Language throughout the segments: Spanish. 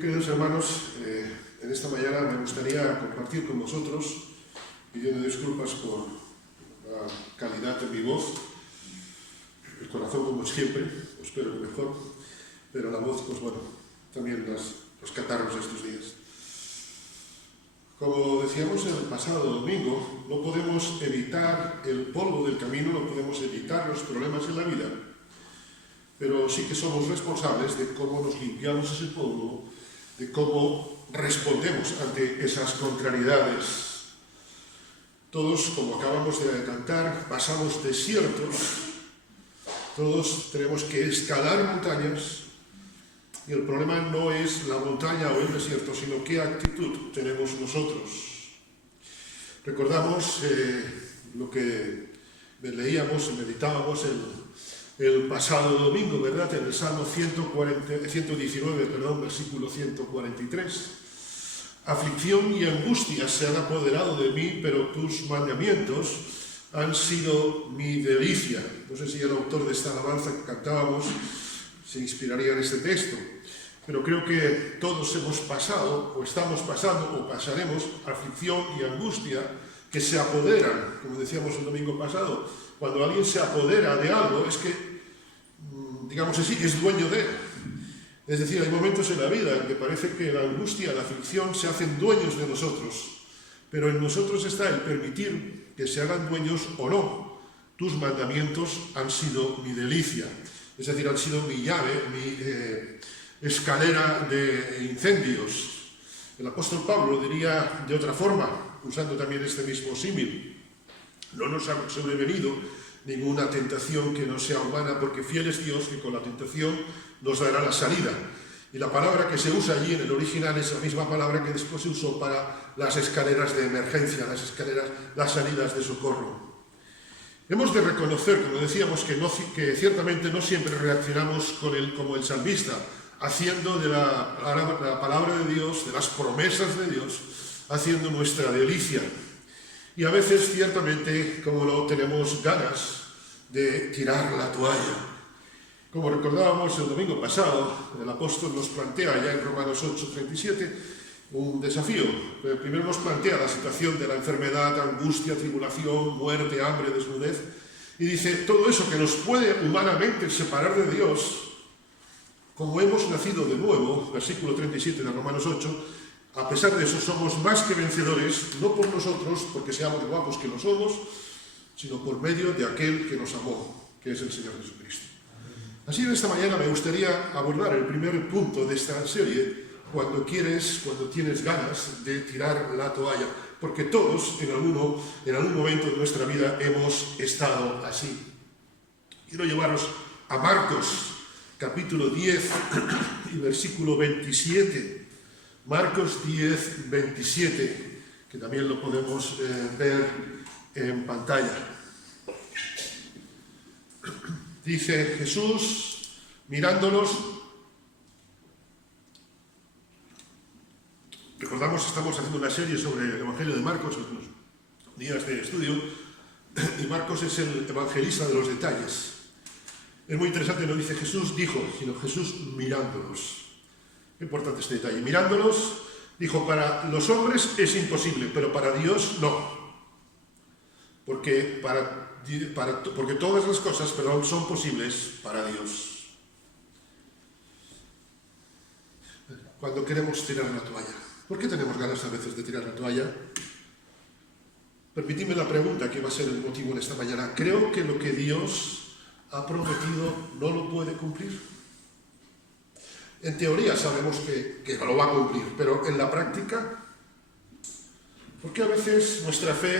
Queridos hermanos, en esta mañana me gustaría compartir con vosotros, pidiendo disculpas por la calidad de mi voz, el corazón como siempre, espero que mejor, pero la voz, pues bueno, también los catarros de estos días. Como decíamos el pasado domingo, no podemos evitar el polvo del camino, no podemos evitar los problemas en la vida, pero sí que somos responsables de cómo nos limpiamos ese polvo, de cómo respondemos ante esas contrariedades. Todos, como acabamos de cantar, pasamos desiertos, todos tenemos que escalar montañas, y el problema no es la montaña o el desierto, sino qué actitud tenemos nosotros. Recordamos lo que leíamos y meditábamos el pasado domingo, ¿verdad? En el Salmo 119, versículo 143. Aflicción y angustia se han apoderado de mí, pero tus mandamientos han sido mi delicia. No sé si el autor de esta alabanza que cantábamos se inspiraría en este texto, pero creo que todos hemos pasado, o estamos pasando, o pasaremos aflicción y angustia que se apoderan, como decíamos el domingo pasado. Cuando alguien se apodera de algo, es que, digamos así, es dueño de él. Es decir, hay momentos en la vida en que parece que la angustia, la aflicción se hacen dueños de nosotros, pero en nosotros está el permitir que se hagan dueños o no. Tus mandamientos han sido mi delicia, es decir, han sido mi llave, mi escalera de incendios. El apóstol Pablo diría de otra forma, usando también este mismo símil: no nos ha sobrevenido ninguna tentación que no sea humana, porque fiel es Dios que con la tentación nos dará la salida. Y la palabra que se usa allí en el original es la misma palabra que después se usó para las escaleras de emergencia, las salidas de socorro. Hemos de reconocer, como decíamos, que ciertamente no siempre reaccionamos como el salmista, haciendo de la palabra de Dios, de las promesas de Dios, haciendo nuestra delicia. Y a veces, ciertamente, como no tenemos ganas de tirar la toalla. Como recordábamos el domingo pasado, el apóstol nos plantea ya en Romanos 8:37 un desafío. Primero nos plantea la situación de la enfermedad, angustia, tribulación, muerte, hambre, desnudez. Y dice, todo eso que nos puede humanamente separar de Dios, como hemos nacido de nuevo, versículo 37 de Romanos 8, a pesar de eso somos más que vencedores, no por nosotros, porque seamos guapos que lo somos, sino por medio de aquel que nos amó, que es el Señor Jesucristo. Así en esta mañana me gustaría abordar el primer punto de esta serie, cuando tienes ganas de tirar la toalla, porque todos en algún momento de nuestra vida hemos estado así. Quiero llevaros a Marcos, capítulo 10 y versículo 27. Marcos 10, 27, que también lo podemos ver en pantalla. Dice Jesús, mirándolos, recordamos que estamos haciendo una serie sobre el Evangelio de Marcos en los días de estudio, y Marcos es el evangelista de los detalles. Es muy interesante, no dice Jesús dijo, sino Jesús mirándolos. Qué importante este detalle. Mirándolos, dijo, para los hombres es imposible, pero para Dios no. Porque todas las cosas, son posibles para Dios. Cuando queremos tirar la toalla. ¿Por qué tenemos ganas a veces de tirar la toalla? Permitidme la pregunta que va a ser el motivo en esta mañana. Creo que lo que Dios ha prometido no lo puede cumplir. En teoría sabemos que lo va a cumplir, pero en la práctica, ¿por qué a veces nuestra fe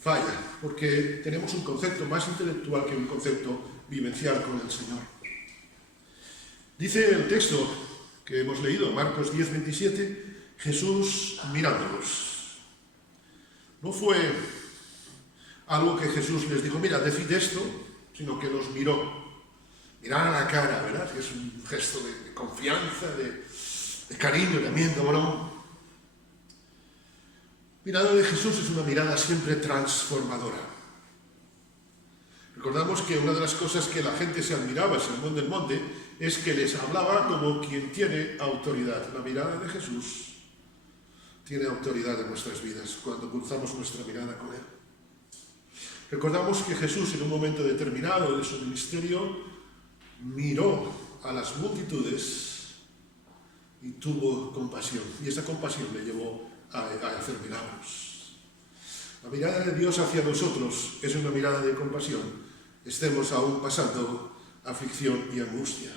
falla? Porque tenemos un concepto más intelectual que un concepto vivencial con el Señor. Dice el texto que hemos leído, Marcos 10, 27, Jesús mirándolos. No fue algo que Jesús les dijo, mira, decid esto, sino que los miró. Mirar a la cara, ¿verdad? Que es un gesto de confianza, de cariño también, ¿cómo no? Mirada de Jesús es una mirada siempre transformadora. Recordamos que una de las cosas que la gente se admiraba, el Sermón del Monte, es que les hablaba como quien tiene autoridad. La mirada de Jesús tiene autoridad en nuestras vidas cuando cruzamos nuestra mirada con Él. Recordamos que Jesús, en un momento determinado de su ministerio, miró a las multitudes y tuvo compasión. Y esa compasión le llevó a hacer milagros. La mirada de Dios hacia nosotros es una mirada de compasión, estemos aún pasando aflicción y angustia.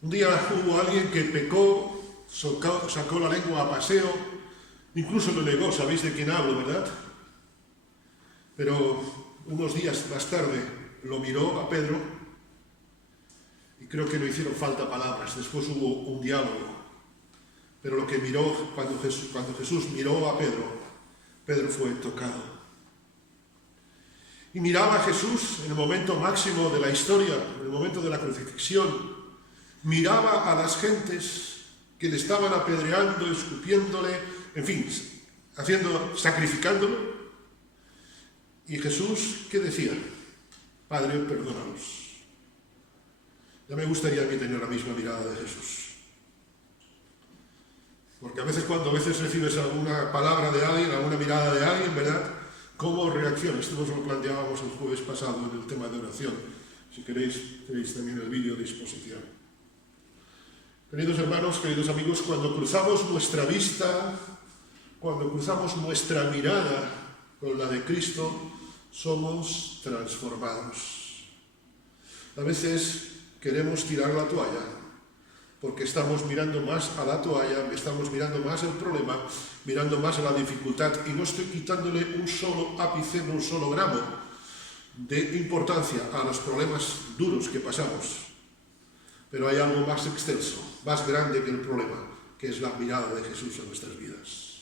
Un día hubo alguien que pecó, sacó la lengua a paseo, incluso lo negó, sabéis de quién hablo, ¿verdad? Pero unos días más tarde lo miró a Pedro y creo que no hicieron falta palabras, después hubo un diálogo. Pero lo que miró, cuando Jesús miró a Pedro, Pedro fue tocado. Y miraba a Jesús en el momento máximo de la historia, en el momento de la crucifixión. Miraba a las gentes que le estaban apedreando, escupiéndole, en fin, sacrificándolo. Y Jesús, ¿qué decía? Padre, perdónalos. Ya me gustaría a mí tener la misma mirada de Jesús. Porque cuando a veces recibes alguna palabra de alguien, alguna mirada de alguien, ¿verdad? ¿Cómo reaccionas? Esto nos lo planteábamos el jueves pasado en el tema de oración. Si queréis, tenéis también el vídeo a disposición. Queridos hermanos, queridos amigos, cuando cruzamos nuestra vista, cuando cruzamos nuestra mirada con la de Cristo, somos transformados. A veces queremos tirar la toalla, porque estamos mirando más a la toalla, estamos mirando más el problema, mirando más a la dificultad, y no estoy quitándole un solo ápice, un solo gramo de importancia a los problemas duros que pasamos. Pero hay algo más extenso, más grande que el problema, que es la mirada de Jesús en nuestras vidas.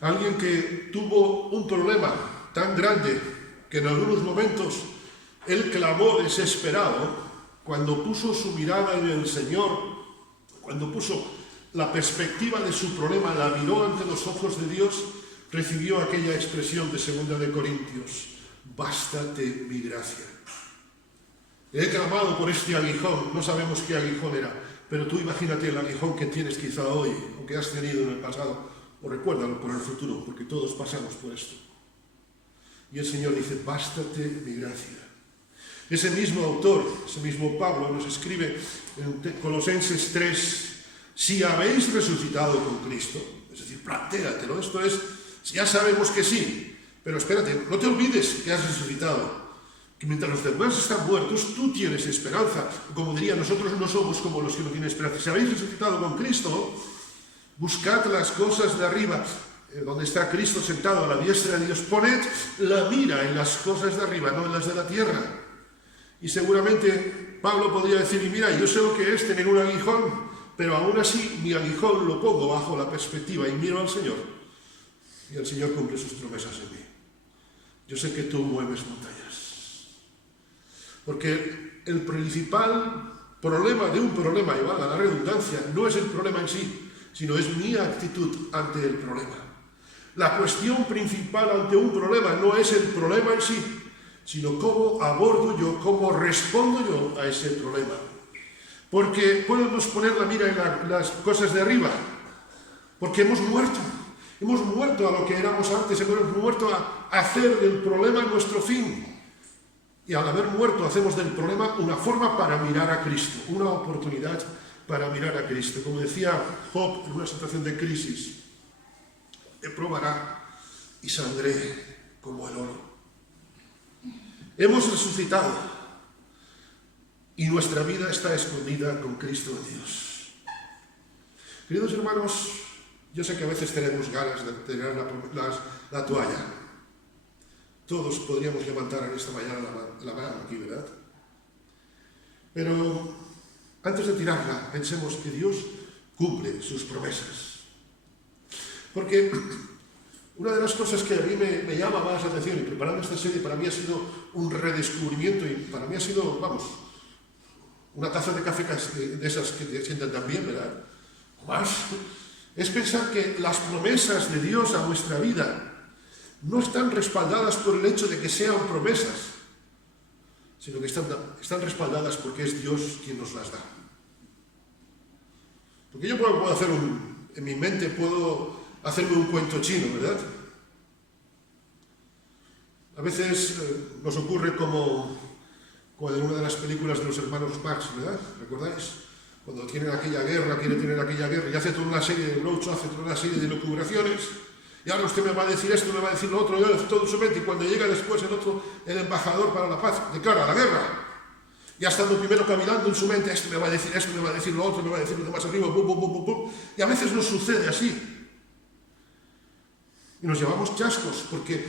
Alguien que tuvo un problema tan grande que en algunos momentos él clamó desesperado, cuando puso su mirada en el Señor, cuando puso la perspectiva de su problema, la miró ante los ojos de Dios, recibió aquella expresión de 2 de Corintios: bástate mi gracia. He clamado por este aguijón, no sabemos qué aguijón era, pero tú imagínate el aguijón que tienes quizá hoy, o que has tenido en el pasado, o recuérdalo por el futuro, porque todos pasamos por esto. Y el Señor dice: bástate mi gracia. Ese mismo autor, ese mismo Pablo, nos escribe en Colosenses 3, si habéis resucitado con Cristo, es decir, plantéatelo, esto es, ya sabemos que sí, pero espérate, no te olvides que has resucitado, que mientras los demás están muertos, tú tienes esperanza. Como diría, nosotros no somos como los que no tienen esperanza. Si habéis resucitado con Cristo, buscad las cosas de arriba, donde está Cristo sentado a la diestra de Dios. Poned la mira en las cosas de arriba, no en las de la tierra. Y seguramente Pablo podría decir: y mira, yo sé lo que es tener un aguijón, pero aún así mi aguijón lo pongo bajo la perspectiva y miro al Señor. Y el Señor cumple sus promesas en mí. Yo sé que tú mueves montañas. Porque el principal problema de un problema, y valga la redundancia, no es el problema en sí, sino es mi actitud ante el problema. La cuestión principal ante un problema no es el problema en sí, sino cómo abordo yo, cómo respondo yo a ese problema. Porque podemos poner la mira en las cosas de arriba, porque hemos muerto a lo que éramos antes, hemos muerto a hacer del problema nuestro fin. Y al haber muerto hacemos del problema una forma para mirar a Cristo, una oportunidad para mirar a Cristo. Como decía Job en una situación de crisis: me probará y saldré como el oro. Hemos resucitado y nuestra vida está escondida con Cristo en Dios. Queridos hermanos, yo sé que a veces tenemos ganas de tener la toalla. Todos podríamos levantar en esta mañana la mano aquí, ¿verdad? Pero antes de tirarla, pensemos que Dios cumple sus promesas. Porque una de las cosas que a mí me llama más la atención, y preparando esta serie, para mí ha sido un redescubrimiento, y para mí ha sido, una taza de café de esas que te sientan tan bien, ¿verdad? Más, es pensar que las promesas de Dios a nuestra vida no están respaldadas por el hecho de que sean promesas, sino que están respaldadas porque es Dios quien nos las da. Porque yo puedo hacer en mi mente puedo hacerme un cuento chino, ¿verdad? A veces nos ocurre como en una de las películas de los hermanos Marx, ¿verdad? ¿Recordáis? Cuando tienen aquella guerra, quieren tener aquella guerra, y hace toda una serie de Groucho, hace toda una serie de locubraciones, y ahora usted me va a decir esto, me va a decir lo otro, y ahora todo en su mente, y cuando llega después el embajador para la paz, declara la guerra. Ya estando primero caminando en su mente, esto me va a decir esto, me va a decir lo otro, me va a decir lo demás arriba, pum, pum, pum, pum, pum. Y a veces nos sucede así. Y nos llevamos chascos, porque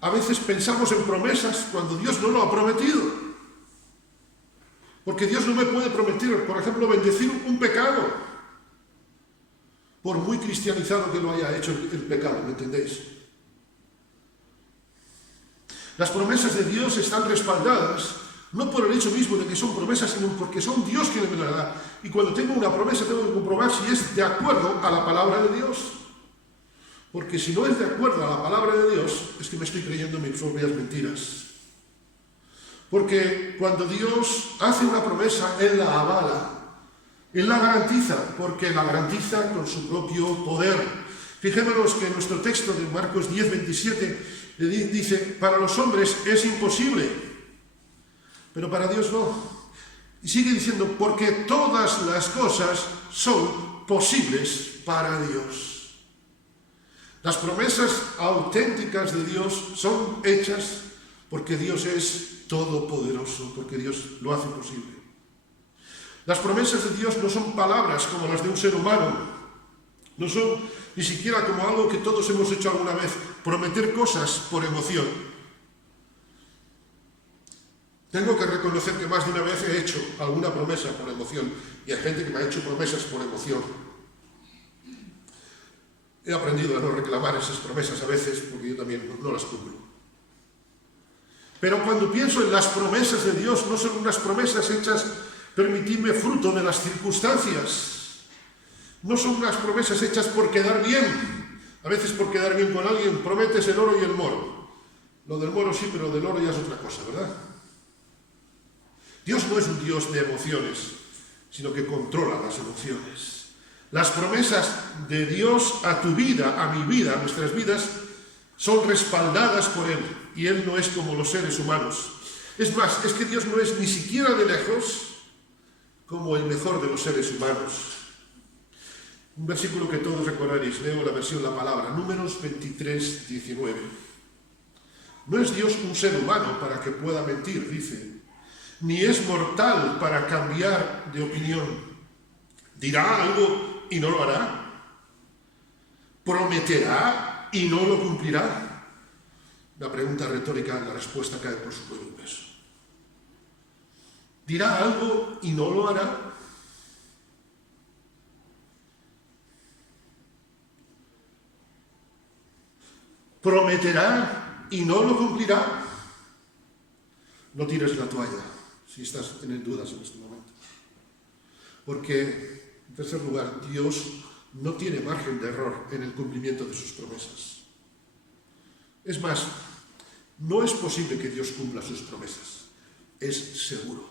a veces pensamos en promesas cuando Dios no lo ha prometido. Porque Dios no me puede prometer, por ejemplo, bendecir un pecado, por muy cristianizado que lo haya hecho el pecado, ¿me entendéis? Las promesas de Dios están respaldadas no por el hecho mismo de que son promesas, sino porque son Dios quien me las da. Y cuando tengo una promesa tengo que comprobar si es de acuerdo a la palabra de Dios. Porque si no es de acuerdo a la palabra de Dios, es que me estoy creyendo mis propias mentiras. Porque cuando Dios hace una promesa, Él la avala, Él la garantiza, porque la garantiza con su propio poder. Fijémonos que en nuestro texto de Marcos 10, 27 dice, para los hombres es imposible, pero para Dios no. Y sigue diciendo, porque todas las cosas son posibles para Dios. Las promesas auténticas de Dios son hechas porque Dios es todopoderoso, porque Dios lo hace posible. Las promesas de Dios no son palabras como las de un ser humano, no son ni siquiera como algo que todos hemos hecho alguna vez, prometer cosas por emoción. Tengo que reconocer que más de una vez he hecho alguna promesa por emoción, y hay gente que me ha hecho promesas por emoción. He aprendido a no reclamar esas promesas a veces, porque yo también no las cumplo. Pero cuando pienso en las promesas de Dios, no son unas promesas hechas, permitidme, fruto de las circunstancias. No son unas promesas hechas por quedar bien. A veces por quedar bien con alguien prometes el oro y el moro. Lo del moro sí, pero del oro ya es otra cosa, ¿verdad? Dios no es un Dios de emociones, sino que controla las emociones. Las promesas de Dios a tu vida, a mi vida, a nuestras vidas, son respaldadas por Él, y Él no es como los seres humanos. Es más, es que Dios no es ni siquiera de lejos como el mejor de los seres humanos. Un versículo que todos recordaréis, leo la versión La Palabra, Números 23, 19. No es Dios un ser humano para que pueda mentir, dice, ni es mortal para cambiar de opinión. ¿Dirá algo y no lo hará? ¿Prometerá y no lo cumplirá? La pregunta retórica, la respuesta cae por su propio peso. ¿Dirá algo y no lo hará? ¿Prometerá y no lo cumplirá? No tires la toalla si estás en dudas en este momento. Porque, en tercer lugar, Dios no tiene margen de error en el cumplimiento de sus promesas. Es más, no es posible que Dios cumpla sus promesas. Es seguro.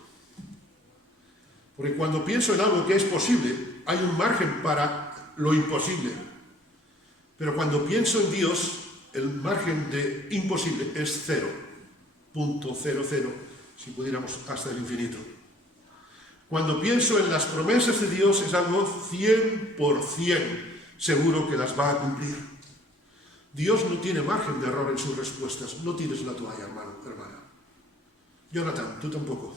Porque cuando pienso en algo que es posible, hay un margen para lo imposible. Pero cuando pienso en Dios, el margen de imposible es 0.00, si pudiéramos hasta el infinito. Cuando pienso en las promesas de Dios, es algo 100% seguro que las va a cumplir. Dios no tiene margen de error en sus respuestas. No tires la toalla, hermano, hermana. Jonathan, tú tampoco.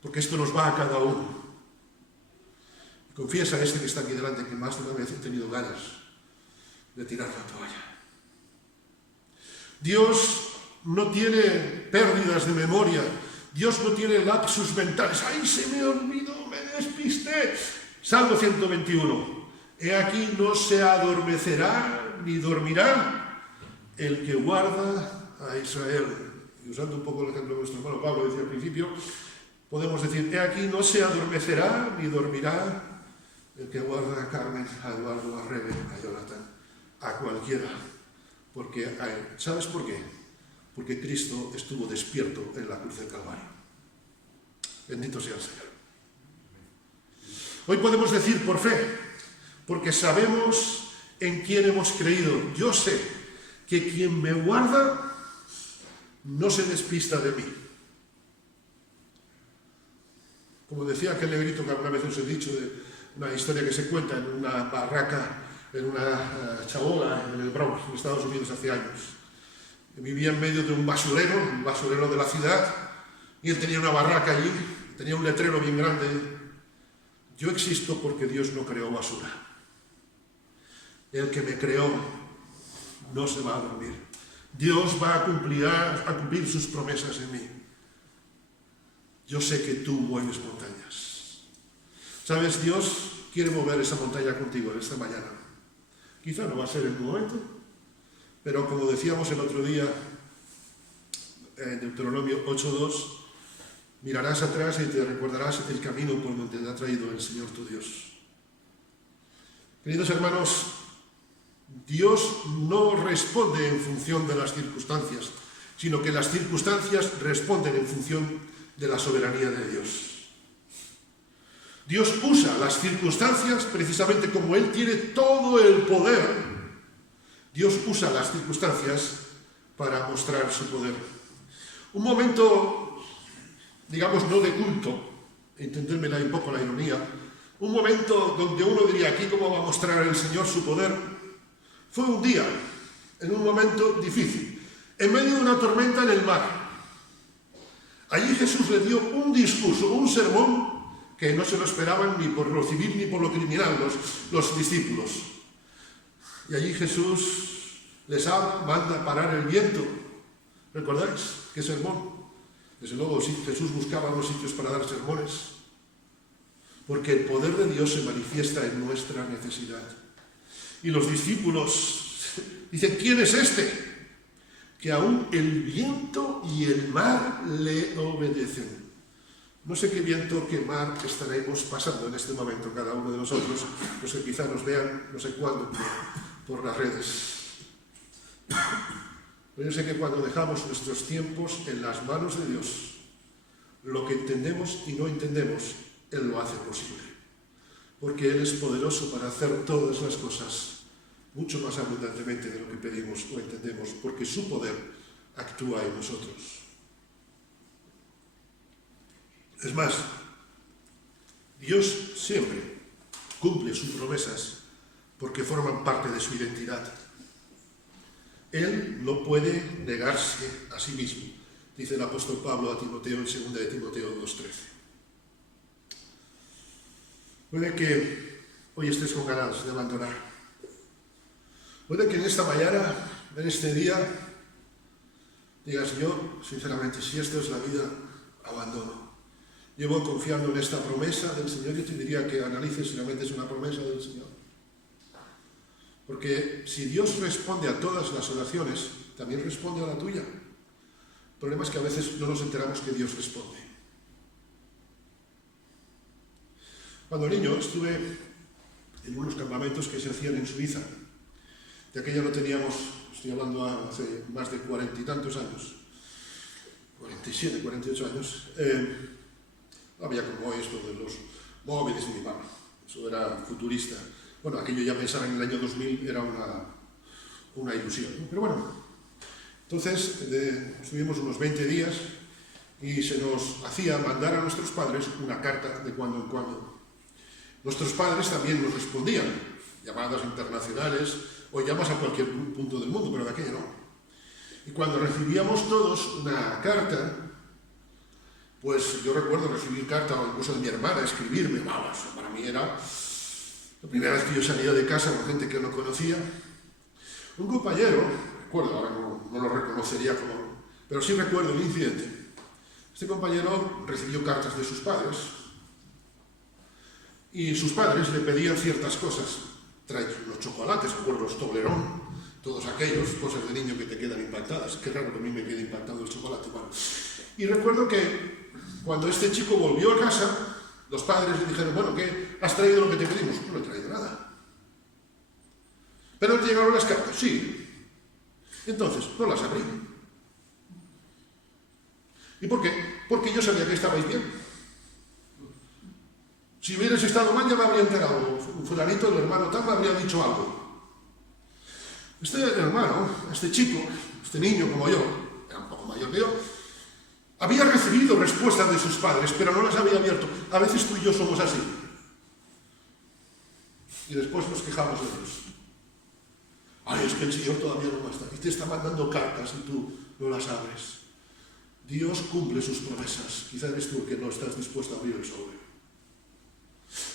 Porque esto nos va a cada uno. Confiesa a este que está aquí delante que más de una vez he tenido ganas de tirar la toalla. Dios no tiene pérdidas de memoria. Dios no tiene lapsus mentales. ¡Ay, se me olvidó, me despisté! Salmo 121. He aquí no se adormecerá ni dormirá el que guarda a Israel. Y usando un poco el ejemplo de nuestro hermano Pablo decía al principio, podemos decir, he aquí no se adormecerá ni dormirá el que guarda a Carmen, a Eduardo, a Rebe, a Jonathan, a cualquiera Porque, ¿sabes por qué? Porque Cristo estuvo despierto en la cruz del Calvario. Bendito sea el Señor. Hoy podemos decir por fe, porque sabemos en quién hemos creído. Yo sé que quien me guarda no se despista de mí. Como decía aquel negrito que alguna vez os he dicho, de una historia que se cuenta en una barraca, en una chabola en el Bronx, en Estados Unidos, hace años. Vivía en medio de un basurero de la ciudad, y él tenía una barraca allí, tenía un letrero bien grande: yo existo porque Dios no creó basura. El que me creó no se va a dormir. Dios va a cumplir sus promesas en mí. Yo sé que tú mueves montañas. ¿Sabes? Dios quiere mover esa montaña contigo en esta mañana. Quizá no va a ser el momento, pero como decíamos el otro día en Deuteronomio 8:2, mirarás atrás y te recordarás el camino por donde te ha traído el Señor tu Dios. Queridos hermanos, Dios no responde en función de las circunstancias, sino que las circunstancias responden en función de la soberanía de Dios. Dios usa las circunstancias precisamente como Él tiene todo el poder. Dios usa las circunstancias para mostrar su poder. Un momento, digamos, no de culto, entendérmela un poco la ironía, un momento donde uno diría: aquí cómo va a mostrar el Señor su poder, fue un día, en un momento difícil, en medio de una tormenta en el mar. Allí Jesús le dio un discurso, un sermón, que no se lo esperaban ni por lo civil ni por lo criminal los discípulos. Y allí Jesús les habla, manda parar el viento. ¿Recordáis qué sermón? Desde luego Jesús buscaba los sitios para dar sermones, porque el poder de Dios se manifiesta en nuestra necesidad. Y los discípulos dicen: ¿quién es este? Que aún el viento y el mar le obedecen. No sé qué viento, qué mar estaremos pasando en este momento cada uno de nosotros, los que quizá nos vean no sé cuándo por las redes. Pero yo sé que cuando dejamos nuestros tiempos en las manos de Dios, lo que entendemos y no entendemos, Él lo hace posible. Porque Él es poderoso para hacer todas las cosas mucho más abundantemente de lo que pedimos o entendemos, porque su poder actúa en nosotros. Es más, Dios siempre cumple sus promesas porque forman parte de su identidad. Él no puede negarse a sí mismo, dice el apóstol Pablo a Timoteo en 2 de Timoteo 2:13. Puede que hoy estés con ganas de abandonar. Puede que en esta mañana, en este día, digas: yo, sinceramente, si esto es la vida, abandono. Llevo confiando en esta promesa del Señor. Yo te diría que analices si realmente es una promesa del Señor. Porque si Dios responde a todas las oraciones, también responde a la tuya. El problema es que a veces no nos enteramos que Dios responde. Cuando niño estuve en unos campamentos que se hacían en Suiza. De aquello no teníamos, estoy hablando hace más de 40 y tantos años, 47, 48 años, no había como esto de los móviles ni nada, eso era futurista. Bueno, aquello ya pensar en el año 2000 era una ilusión, ¿no? Pero bueno, entonces estuvimos unos 20 días y se nos hacía mandar a nuestros padres una carta de cuando en cuando. Nuestros padres también nos respondían, llamadas internacionales o llamas a cualquier punto del mundo, pero de aquello no. Y cuando recibíamos todos una carta, pues yo recuerdo recibir carta o incluso de mi hermana, escribirme, vamos, para mí era la primera vez que yo salía de casa con gente que no conocía. Un compañero, recuerdo, ahora no lo reconocería pero sí recuerdo el incidente. Este compañero recibió cartas de sus padres y sus padres le pedían ciertas cosas. Trae los chocolates, recuerdo los Toblerón, todos aquellos, cosas de niño que te quedan impactadas. Qué raro que a mí me quede impactado el chocolate. Bueno. Y recuerdo que cuando este chico volvió a casa, los padres le dijeron: bueno, ¿qué? ¿Has traído lo que te pedimos? No he traído nada. ¿Pero te llegaron las cartas? Sí. Entonces, no las abrí. ¿Y por qué? Porque yo sabía que estabais bien. Si hubierais estado mal ya me habría enterado. Fulanito, el hermano tal, me habría dicho algo. Este hermano, este chico, este niño como yo, era un poco mayor que yo, había recibido respuestas de sus padres, pero no las había abierto. A veces tú y yo somos así. Y después nos quejamos de Dios. Ay, es que el Señor todavía no está. Y te está mandando cartas y tú no las abres. Dios cumple sus promesas. Quizá eres tú que no estás dispuesto a abrir el sobre.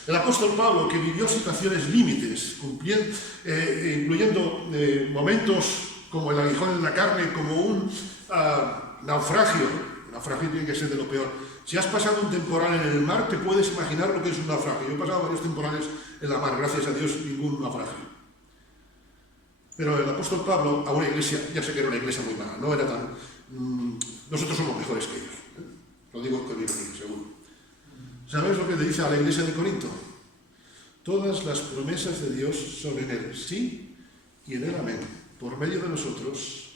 El apóstol Pablo, que vivió situaciones límites, incluyendo momentos como el aguijón en la carne, como un naufragio. El naufragio tiene que ser de lo peor. Si has pasado un temporal en el mar, te puedes imaginar lo que es un naufragio. Yo he pasado varios temporales en la mar, gracias a Dios, ningún naufragio. Pero el apóstol Pablo, a una iglesia, ya sé que era una iglesia muy mala, no era tan... nosotros somos mejores que ellos. Lo digo con ironía, seguro. ¿Sabéis lo que le dice a la iglesia de Corinto? Todas las promesas de Dios son en Él, sí, y en Él amén, por medio de nosotros,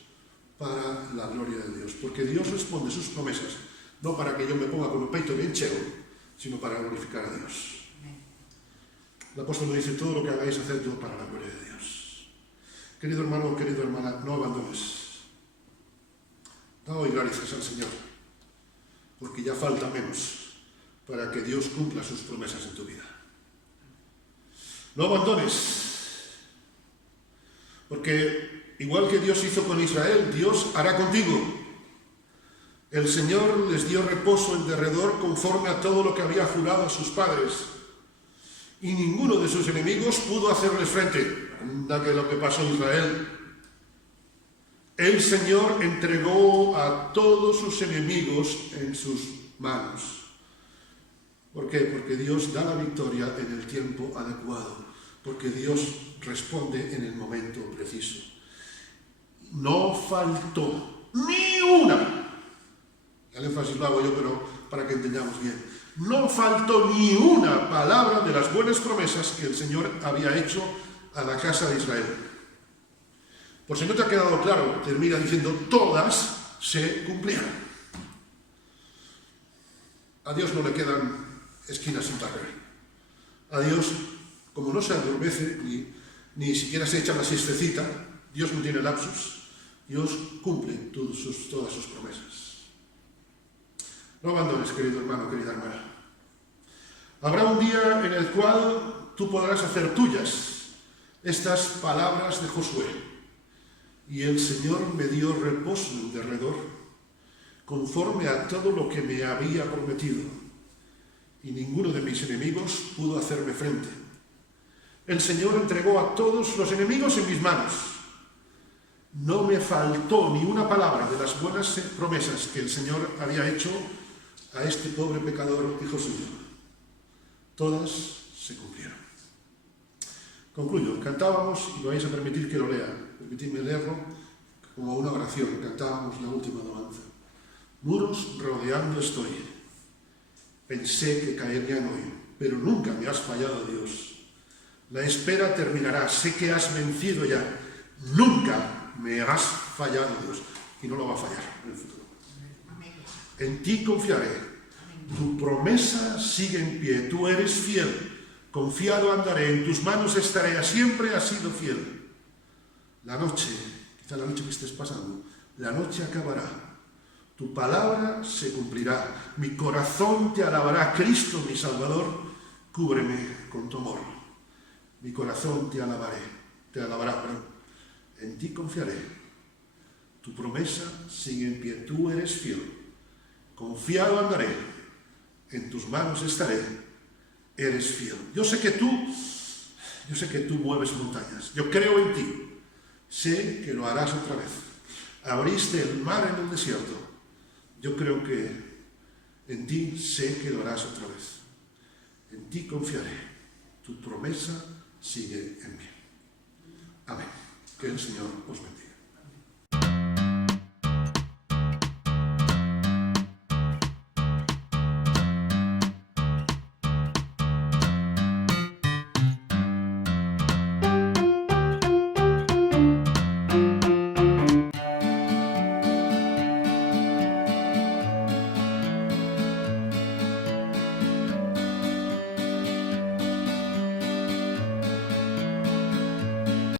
para la gloria de Dios. Porque Dios responde sus promesas, no para que yo me ponga con un peito bien cheo, sino para glorificar a Dios. El apóstol nos dice, todo lo que hagáis, hacedlo para la gloria de Dios. Querido hermano, querida hermana, no abandones. Da hoy gracias al Señor, porque ya falta menos para que Dios cumpla sus promesas en tu vida. No abandones, porque igual que Dios hizo con Israel, Dios hará contigo. El Señor les dio reposo en derredor conforme a todo lo que había jurado a sus padres, y ninguno de sus enemigos pudo hacerles frente. Anda que lo que pasó en Israel. El Señor entregó a todos sus enemigos en sus manos. ¿Por qué? Porque Dios da la victoria en el tiempo adecuado, porque Dios responde en el momento preciso. No faltó ni una, el énfasis lo hago yo, pero para que entendamos bien, no faltó ni una palabra de las buenas promesas que el Señor había hecho a la casa de Israel. Por si no te ha quedado claro, termina diciendo, todas se cumplieron. A Dios no le quedan esquinas sin barrer. A Dios, como no se adormece, ni siquiera se echa la siestecita, Dios no tiene lapsus, Dios cumple todas sus promesas. No abandones, querido hermano, querida hermana. Habrá un día en el cual tú podrás hacer tuyas estas palabras de Josué. Y el Señor me dio reposo en derredor, conforme a todo lo que me había prometido. Y ninguno de mis enemigos pudo hacerme frente. El Señor entregó a todos los enemigos en mis manos. No me faltó ni una palabra de las buenas promesas que el Señor había hecho a este pobre pecador hijo suyo. Todas se cumplieron. Concluyo. Cantábamos, y me vais a permitir que lo lea, permitidme leerlo como una oración. Cantábamos la última alabanza. Muros rodeando estoy. Pensé que caerían hoy, pero nunca me has fallado, Dios. La espera terminará, sé que has vencido ya. Nunca me has fallado, Dios. Y no lo va a fallar en el futuro. En ti confiaré. Tu promesa sigue en pie. Tú eres fiel. Confiado andaré. En tus manos estaré. Siempre has sido fiel. La noche, quizá la noche que estés pasando, la noche acabará. Tu palabra se cumplirá. Mi corazón te alabará. Cristo, mi Salvador, cúbreme con tu amor. Mi corazón te alabará, perdón. En ti confiaré. Tu promesa sigue en pie. Tú eres fiel. Confiado andaré. En tus manos estaré. Eres fiel. Yo sé que tú mueves montañas. Yo creo en ti. Sé que lo harás otra vez. Abriste el mar en el desierto. Yo creo que en ti sé que lo harás otra vez. En ti confiaré. Tu promesa sigue en mí. Amén. Que el Señor os bendiga.